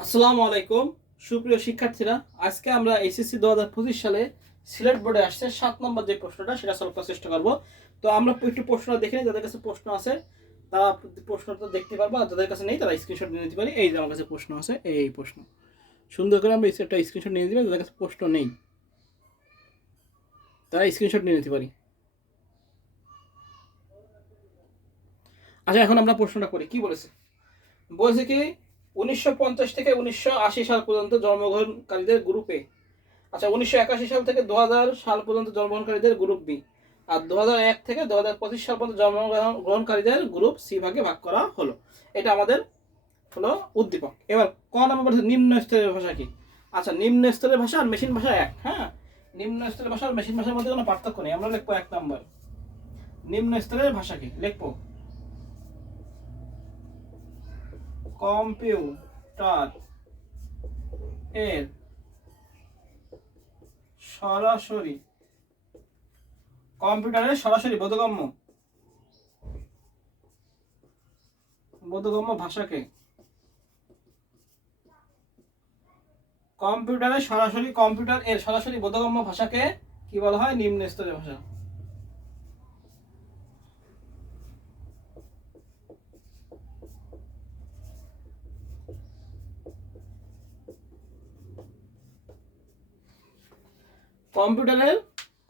আসসালামু আলাইকুম সুপ্রিয় শিক্ষার্থীরা, আজকে আমরা এইচএসসি 2025 সালে সিলেট বোর্ডে আসছে 7 নম্বর যে প্রশ্নটা সেটা সলভ করার চেষ্টা করব। তো আমরা একটু প্রশ্নটা দেখে নিই, যাদের কাছে প্রশ্ন আছে তারা প্রশ্নটা দেখতে পারবো, আর যাদের কাছে নেই তারা স্ক্রিনশট নিয়ে নিতে পারি। এই যে আমার কাছে প্রশ্ন আছে, এই প্রশ্ন সুন্দর করে আমরা একটা স্ক্রিনশট নিয়ে নিতে পারি। যাদের কাছে প্রশ্ন নেই তারা স্ক্রিনশট নিয়ে নিতে পারি। আচ্ছা, এখন আমরা প্রশ্নটা করি। কি বলেছে? বলছে কি 1950 থেকে 1980 সাল পর্যন্ত জন্মগ্রহণকারীদের গ্রুপে, আচ্ছা 1981 সাল থেকে 2000 সাল পর্যন্ত জন্মগ্রহণকারীদের গ্রুপ বি, আর 2001 থেকে 2025 সাল পর্যন্ত জন্মগ্রহণকারীদের গ্রুপ সি ভাগে ভাগ করা হলো। এটা আমাদের হলো উদ্দীপক। এবার ক নম্বর বলছে নিম্ন স্তরের ভাষা কি? আচ্ছা, নিম্ন স্তরের ভাষা আর মেশিন ভাষা এক। হ্যাঁ, নিম্ন স্তরের ভাষা আর মেশিন ভাষার মধ্যে কোনো পার্থক্য নেই। আমরা লিখবো 1 নম্বর, নিম্ন স্তরের ভাষা কি লিখবো কম্পিউটার এর সরাসরি কম্পিউটারের সরাসরি বোধগম্য ভাষাকে কম্পিউটার এর সরাসরি বোধগম্য ভাষাকে কি বলা হয়? নিম্ন স্তরের ভাষা।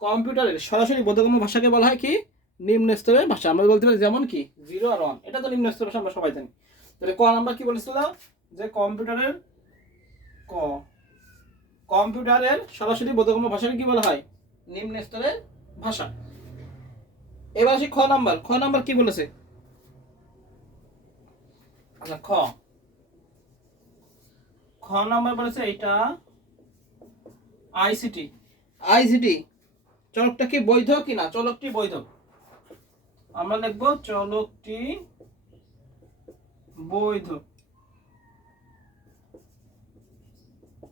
কম্পিউটারের সরাসরি বোধগম্য ভাষাকে বলা হয় কি? নিম্ন স্তরের ভাষা। আমরা বলতে পারি যেমন কি 0 আর 1, এটা তো নিম্ন স্তরের ভাষা, আমরা সবাই জানি। তাহলে ক নাম্বার কি বলেছিল? যে ক কম্পিউটারের সরাসরি বোধগম্য ভাষাকে কি বলা হয়? নিম্ন স্তরের ভাষা। এবার আসি খ নাম্বার কি বলেছে? আচ্ছা, খ নাম্বার বলেছে এটা আইসিটি চলকটা কি বৈধ কিনা? চলকটি বৈধ। আমরা লিখবো চলকটি বৈধ।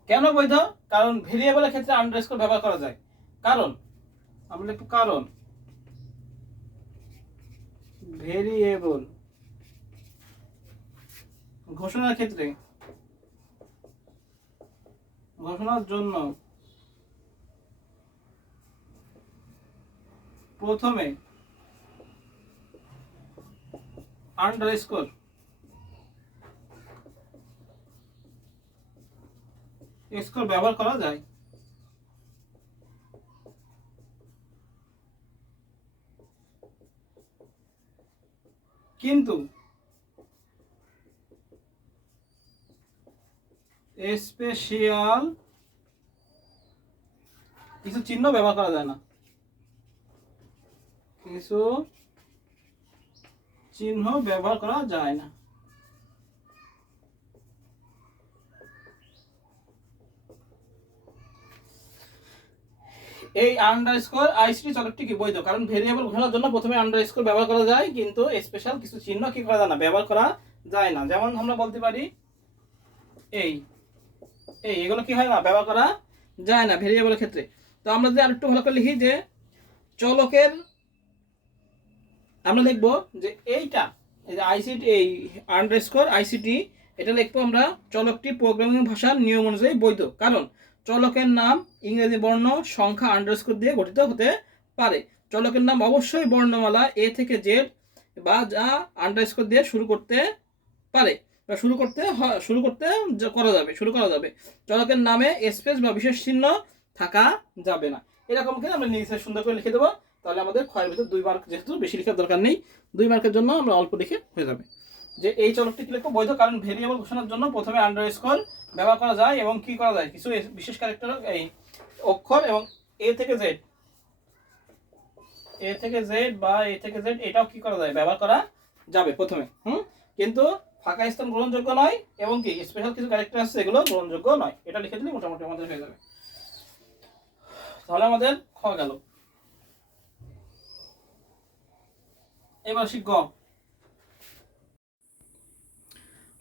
কেন বৈধ? কারণ ভেরিয়েবলের ক্ষেত্রে আন্ডারস্কোর ব্যবহার করা যায়। কারণ আমরা লিখবো কারণ ভেরিয়েবল ঘোষণার জন্য প্রথমে আন্ডারস্কোর ব্যবহার করা যায়। কিন্তু স্পেশাল কিছু চিহ্ন ব্যবহার করা যায় না। কিছু চিহ্ন ব্যবহার করা যায় না। এই আন্ডারস্কোর আইসিটি চলকটি কি বৈধ? কারণ ভেরিয়েবল ঘোষণার জন্য প্রথমে আন্ডারস্কোর ব্যবহার করা যায়, কিন্তু স্পেশাল কিছু চিহ্ন কি করা যায় না? ব্যবহার করা যায় না। যেমন আমরা বলতে পারি এই এগুলো কি হয় না? ব্যবহার করা যায় না ভেরিয়েবলের ক্ষেত্রে। তো আমরা যদি আরেকটু ভালো করে লিখি যে চলকের, আমরা লিখবো যে এইটা এই যে আইসিটি, এই আন্ডারস্কোর আইসিটি, এটা লিখবো আমরা চলকটি প্রোগ্রামিং ভাষার নিয়ম অনুযায়ী বৈধ। কারণ চলকের নাম ইংরেজি বর্ণ সংখ্যা আন্ডারস্কোর দিয়ে গঠিত হতে পারে। চলকের নাম অবশ্যই বর্ণমালা এ থেকে জেড বা যা আন্ডারস্কোর দিয়ে শুরু করতে পারে বা শুরু করা যাবে। চলকের নামে স্পেস বা বিশেষ চিহ্ন থাকা যাবে না। এরকম করে আমরা নিচে সুন্দর করে লিখে দেবো। তাহলে আমাদের ক্ষয়ের ভিতরে 2 মার্ক, যেহেতু বেশি লেখার দরকার নেই, 2 মার্কের জন্য আমরা অল্প লিখে হয়ে যাবে। যে এই চলকটি কি লিখবো? বৈধ। কারণ ভেরিয়েবল ঘোষণার জন্য প্রথমে আন্ডারস্কোর ব্যবহার করা যায় এবং কি করা যায়? কিছু বিশেষ ক্যারেক্টার, এই অক্ষর এবং এ থেকে জেড বা এ থেকে জেড এটাও কি করা যায়? ব্যবহার করা যাবে প্রথমে। কিন্তু ফাঁকা স্থান গ্রহণযোগ্য নয় এবং কি স্পেশাল কিছু ক্যারেক্টার আছে এগুলো গ্রহণযোগ্য নয়। এটা লিখে দিলে মোটামুটি আমাদের হয়ে যাবে। তাহলে আমাদের খ গেল। এবার আসি গ।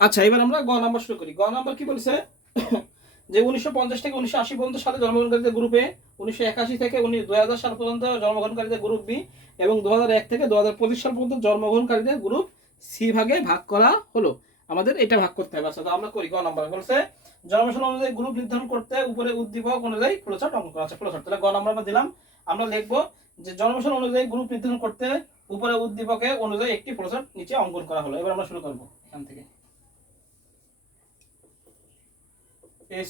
আচ্ছা, এবার আমরা গ নাম্বার শুরু করি। গ নাম্বার কি বলছে? যে 1950 থেকে 1980 পর্যন্ত সালে জন্মগ্রহণকারীদের গ্রুপে, 1981 থেকে 2000 সাল পর্যন্ত জন্মগ্রহণকারীদের গ্রুপ বি এবং 2001 থেকে 2025 সাল পর্যন্ত জন্মগ্রহণকারীদের গ্রুপ সি ভাগে ভাগ করা হলো। আমাদের এটা ভাগ করতে হবে। আচ্ছা তো আমরা করি। গ নাম্বার বলছে জন্মসাল অনুযায়ী গ্রুপ নির্ধারণ করতে উপরে উদ্দীপক অনুযায়ী ফ্লোচার্ট অঙ্কন করা। আচ্ছা ফ্লোচার্ট তাহলে গ নাম্বার আমরা দিলাম। আমরা লিখবো যে জন্মসাল অনুযায়ী গ্রুপ নির্ধারণ করতে উপরে উদ্দীপকে অনুযায়ী একটি ফ্লোচার্ট নিচে অঙ্কন করা হলো। এবার আমরা শুরু করব এখান থেকে।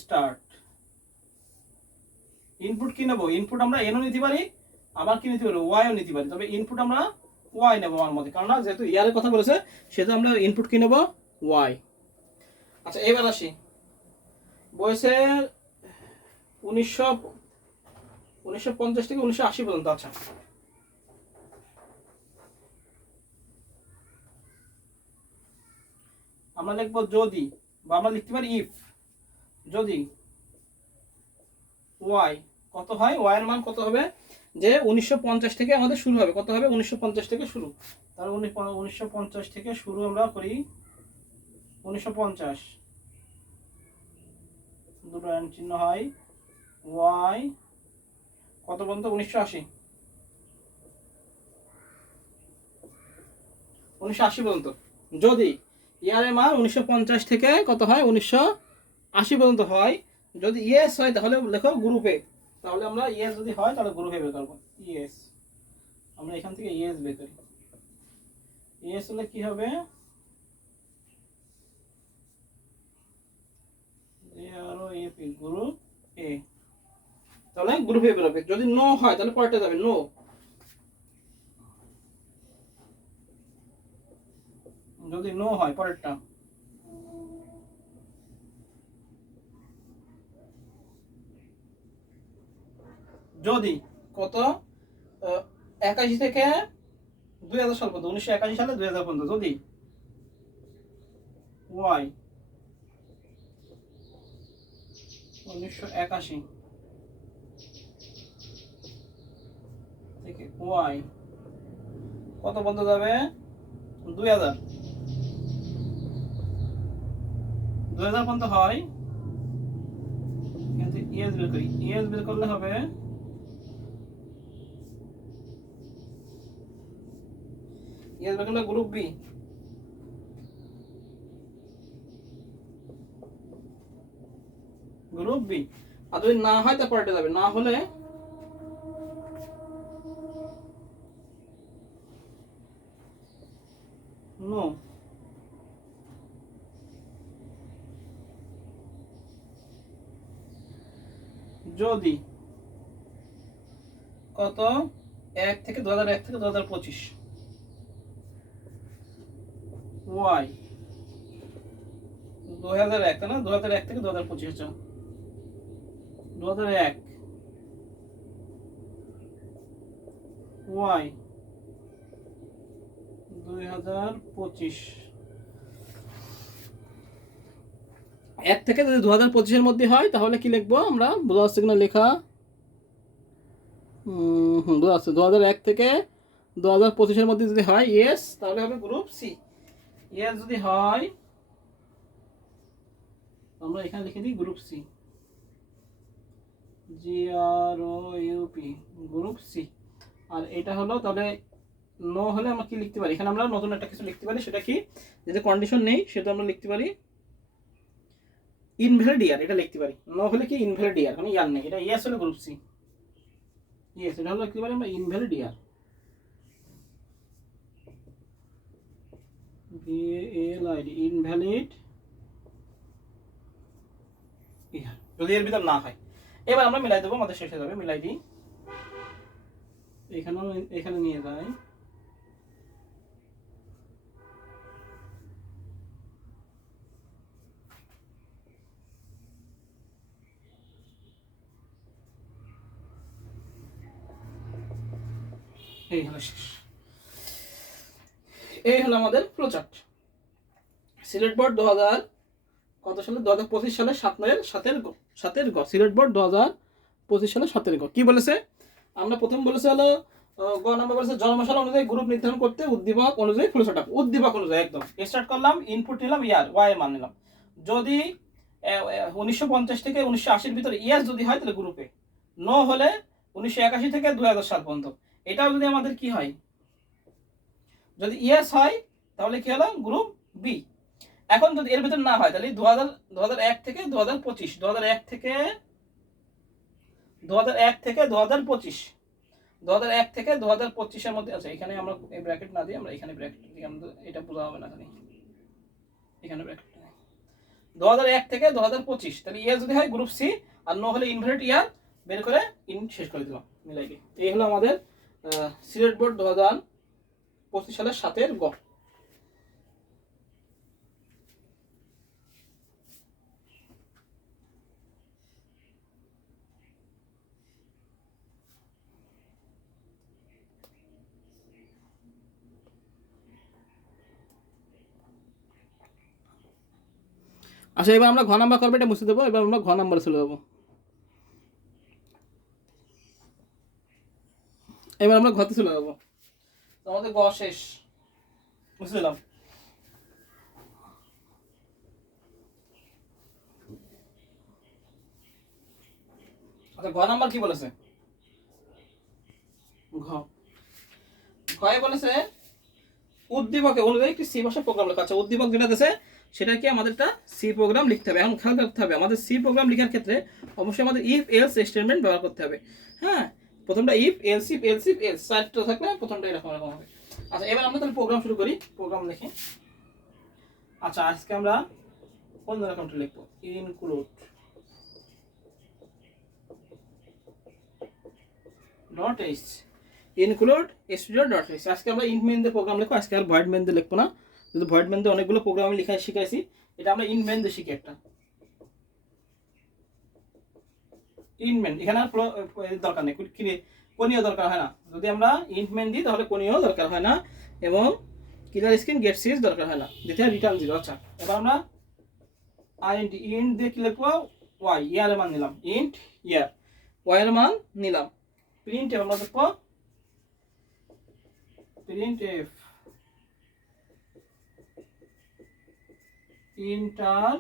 স্টার্ট। ইনপুট কি নেব? ইনপুট আমরা এনও নিতে পারি, আবার কি নিতে পারি ওয়াইও নিতে পারি, তবে ইনপুট আমরা ওয়াই নেব আমার মতে, কারণ যেহেতু ইয়ারের কথা বলেছে সেহেতু আমরা ইনপুট কি নেব ওয়াই। আচ্ছা এবার আসি বয়সে 1950 থেকে 1980 পর্যন্ত। আচ্ছা আমরা লিখবো যদি, বা আমরা লিখতে পারি ইফ, যদি ওয়াই কত হয়, ওয়াই এর মান কত হবে, যে 1950 থেকে আমাদের শুরু হবে, কত হবে 1950 থেকে শুরু, তাহলে 1950 থেকে শুরু আমরা করি 1950, দুটো চিহ্ন হয়, ওয়াই কত পর্যন্ত 1980 পর্যন্ত। যদি ইয়ারের মান 1950 থেকে কত হয় 1980 পর্যন্ত হয়, যদি ইয়েস হয় তাহলে লেখো গ্রুপে, তাহলে আমরা ইয়েস যদি হয় তাহলে গ্রুপে বের করবো ইয়েস। আমরা এখান থেকে ইয়েস বের করি, ইয়েস হলে কি হবে গ্রুপ এ, তাহলে গ্রুপে বেরোবে। যদি নো হয় তাহলে পরেরটা যাবে নো, যদি নো হয় পরেরটা। যদি কত 81 থেকে 2000 সাল পর্যন্ত, 1981 সালে 2000 পর্যন্ত, যদি ওয়াই 1981 থেকে ওয়াই কত পর্যন্ত যাবে 2000 পর্যন্ত হয়, কিন্তু ইএস বের করি, ইএস বের করলে হবে ইএস বের করলে গ্রুপ বি, গ্রুপ বি। আর যদি না হয় তা পরেরটা যাবে, না হলে নো। যদি কত 1 থেকে 2001 থেকে 2025 ওয়াই 2001 না, 2001 থেকে 2025, আচ্ছা 2001 ওয়াই 2025, 1 থেকে যদি 2025 এর মধ্যে হয় তাহলে কি লিখবো আমরা, বোঝা যাচ্ছে কিনা লেখা, বোঝা যাচ্ছে 2001 থেকে 2025 এর মধ্যে যদি হয় ইয়েস তাহলে হবে গ্রুপ সি। ইয়েস যদি হয় আমরা এখানে লিখে দিই group C, GROUP group C. আর এটা হলো তাহলে নো হলে আমরা কি লিখতে পারি, এখানে আমরা নতুন একটা কিছু লিখতে পারি, সেটা কি, যদি কন্ডিশন নেই সেটা আমরা লিখতে পারি ইনভ্যালিড ইয়ার, এটা লিখতে পারি। নো হলে কি ইনভ্যালিড ইয়ার, মানে ইয়ার নেই, এটা ইয়েস হলে গ্রুপ সি, ইয়েস এটা হলো লিখতে পারি আমরা ইনভ্যালিড ইয়ার, VALID ইনভ্যালিড ইয়ার, যদি এর ভিতর না হয়। এবার আমরা মিলাই দেবো, আমাদের শেষ হয়ে যাবে, মিলাই দিই, এখানে নিয়ে যাই, এই হলো শেষ। এই হলো আমাদের ফ্লোচার্ট। সিলেট বোর্ড 2000 কত সালে, 2025 সালে 7 গ, সিলেট বোর্ড 2025 সালে 7 গ। কি বলেছে, আমরা প্রথম বলেছে হলো গ নাম্বার বলেছে জন্মসাল অনুযায়ী গ্রুপ নির্ধারণ করতে উদ্দীপক অনুযায়ী ফ্লোচার্ট, উদ্দীপক অনুযায়ী একদম স্টার্ট করলাম, ইনপুট নিলাম ইয়ার, ওয়াই এর মান নিলাম। যদি 1950 থেকে 1980 এর ভিতরে ইয়াস যদি হয় তাহলে গ্রুপে, নো হলে 1981 থেকে 2000 সাল পর্যন্ত। এটাও যদি আমাদের কি হয়, যদি ইয়েস হয় তাহলে কি হলো গ্রুপ বি। এখন যদি এর ভিতর না হয় তাহলে 2001 থেকে 2025, 2001 থেকে 2025, 2001 থেকে 2025 এর মধ্যে। আচ্ছা এখানে আমরা এই ব্র্যাকেট না দিই, আমরা এখানে ব্র্যাকেট দিই, এটা বোঝা হবে না খালি এখানে ব্র্যাকেট। 2001 থেকে 2025 তাহলে ইয়ার যদি হয় গ্রুপ সি, আর নো হলে ইনভ্যালিড ইয়ার বের করে শেষ করে দিলাম মিলাই দিয়ে। এই হলো আমাদের সিলেট বোর্ড 2025 সালের 7 গ। আচ্ছা এবার আমরা ঘ নাম্বার করবো, এটা মুছে দেবো। এবার আমরা ঘ নাম্বারে চলে যাবো। এবার আমরা ঘতে চলে যাবো। আমাদের গ শেষ, মুছে দিলাম। আচ্ছা ঘ নাম্বার কি বলেছে? ঘয়ে বলেছে উদ্দীপকে অনুযায়ী একটি সি ভাষা প্রোগ্রাম লেখা। আচ্ছা উদ্দীপক যেটা দিয়েছে সেটা কি আমাদেরটা সি প্রোগ্রাম লিখতে হবে। এখন খেয়াল রাখতে হবে আমাদের সি প্রোগ্রাম লেখার ক্ষেত্রে অবশ্যই আমাদের ইফ এলস স্টেটমেন্ট ব্যবহার করতে হবে। হ্যাঁ, প্রথমটা if else if else if else, চারটা থাকলে প্রথমটা এরকম এরকম হবে। আচ্ছা এবার আমরা তাহলে প্রোগ্রাম শুরু করি, প্রোগ্রাম লিখি। আচ্ছা আজকে আমরা কোন রকমটা লিখবো? Include dot H, include studio dot H. আজকে আমরা ইন্ট মেন দিয়ে প্রোগ্রাম লিখবো, আজকে আর ভয়েড মেন দিয়ে লিখবো না। কিন্তু ভয়েড মেন দিয়ে অনেকগুলো প্রোগ্রাম লেখা শিখাইছি, এটা আমরা ইন্ট মেন দিয়ে শিখি একটা। ইন্ট মেন এখানে আর দরকার নেই, কোনীয় দরকার হয় না। যদি আমরা ইন্ট মেন দিই তাহলে কোনীয় দরকার হয় না, এবং কিলার স্ক্রিন গেট সিরিজ দরকার হয় না, দ্বিতীয় রিটার্ন 0। আচ্ছা এবার আমরা ইন্ট দিয়ে কি লিখবো? ওয়াই, ইয়ারের মান নিলাম, ইন্ট ইয়ার ওয়াই এর মান নিলাম। প্রিন্ট আমরা লিখবো প্রিন্ট এফ ইন্টার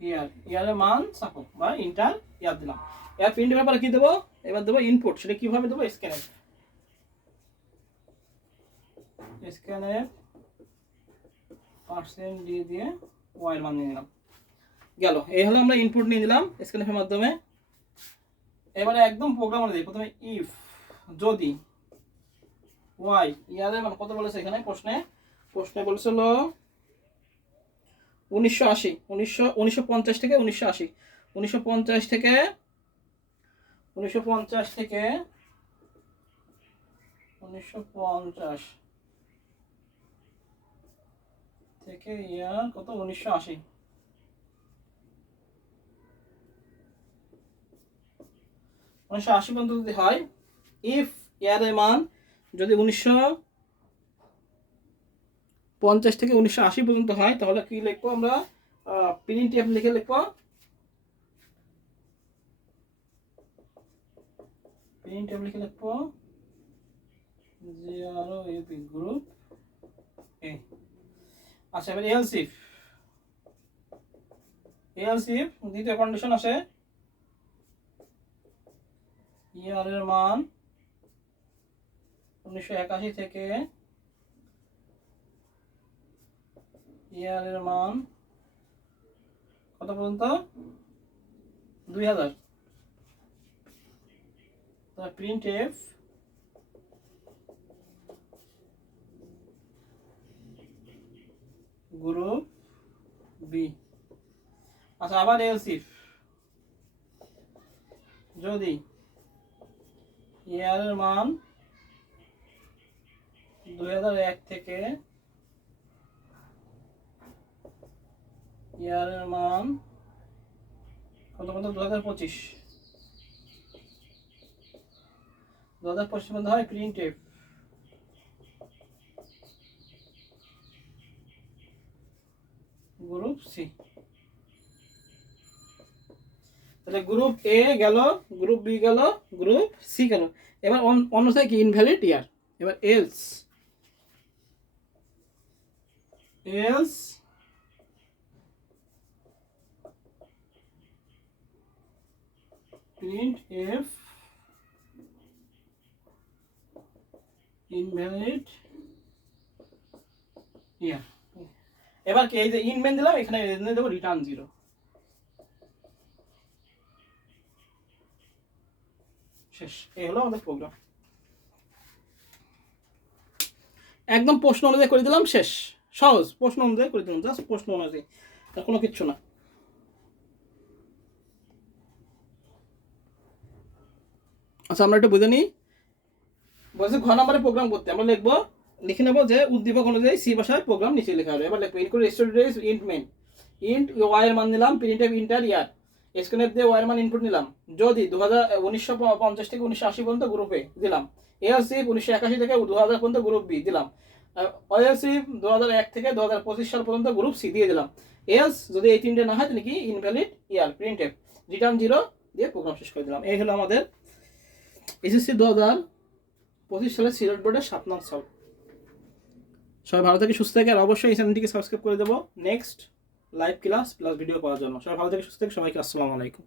ইয়ার, ইয়ারের মান সাপোজ বা ইন্টার ইয়ার দিলাম। এর প্রিন্ট ব্যাপারে কি দেবো? এবার দেবো ইনপুট। সেটা কিভাবে দেবো? স্ক্যানএফ, স্ক্যানএফ পার্সেন্ট দিয়ে ওয়াই এর মান নিয়ে নিলাম। গেল, এই হলো আমরা ইনপুট নিয়ে নিলাম স্ক্যানএফ এর মাধ্যমে। এবারে একদম প্রোগ্রাম দিই, প্রথমে ইফ যদি ওয়াই, ইয়ারের মান কত বলেছে এখানে প্রশ্নে বলেছিল 1980, 1950 থেকে 1980, 1950 থেকে 1950 থেকে ইয়ার কত? 1980। পর্যন্ত যদি হয়, ইফ ইয়ারের মান যদি 1950 থেকে 1980 পর্যন্ত হয়, তাহলে কি লিখবো আমরা? প্রিন্ট এফ লিখবো গ্রুপ এ। আচ্ছা এবার এলস ইফ দ্বিতীয় কন্ডিশন আছে, ইয়ারের মান 1981 থেকে ইয়ারের মান কত পর্যন্ত? 2000। Printf group B. আচ্ছা আবার এলস ইফ যদি ইয়ারের মান 2001 থেকে ইয়ারের মান কত পর্যন্ত? 2025 পর্যন্ত হয়, প্রিন্ট এফ গ্রুপ সি। তাহলে গ্রুপ এ গেল, গ্রুপ বি গেল, গ্রুপ সি গেল। এবার অন্যথায় কি? ইনভ্যালিড ইয়ার। এবার এলস প্রিন্ট এফ ইনভ্যালিড ইয়ার। এবার কি এই যে ইন মেন দিলাম, এখানে দেবো রিটার্ন 0। শেষ। এই হলো আমাদের প্রোগ্রাম। একদম প্রশ্ন অনুযায়ী করে দিলাম, শেষ। সহজ, প্রশ্ন অনুযায়ী করে দিলাম, জাস্ট প্রশ্ন অনুযায়ী, আর কোনো কিচ্ছু না। আচ্ছা আমরা একটু বুঝে নিই। বলছি ঘ নম্বরে প্রোগ্রাম করতে আমরা লিখবো, লিখে নেবো যে উদ্দীপক অনুযায়ী সি ভাষায় প্রোগ্রাম নিচে লেখা হবে। এবার লিখবো include students int main, int y এর মান নিলাম, printf enter year, scanf দিয়ে ওয়াই এর মান ইনপুট নিলাম, যদি 1950 থেকে 1980 পর্যন্ত গ্রুপে দিলাম, এলসিফ 1981 থেকে 2000 পর্যন্ত গ্রুপ বি দিলাম, ওএলসিফ 2001 থেকে 2025 সাল পর্যন্ত গ্রুপ সি দিয়ে দিলাম। এলস যদি এই তিনটে না হয় তাহলে কি ইনভ্যালিড ইয়ার, প্রিন্ট এফ, রিটার্ন 0 দিয়ে প্রোগ্রাম শেষ করে দিলাম। এই হলো আমাদের এসএসসি 2025 সালের সিলেট বোর্ডের 7 নং সলভ। সবাই ভালো থেকে সুস্থ থাকে, আর অবশ্যই এই চ্যানেলটিকে সাবস্ক্রাইব করে দেবো next live class plus video পাওয়ার জন্য। সবাই ভালো থেকে সুস্থ থাকে, সবাইকে আসসালামু আলাইকুম।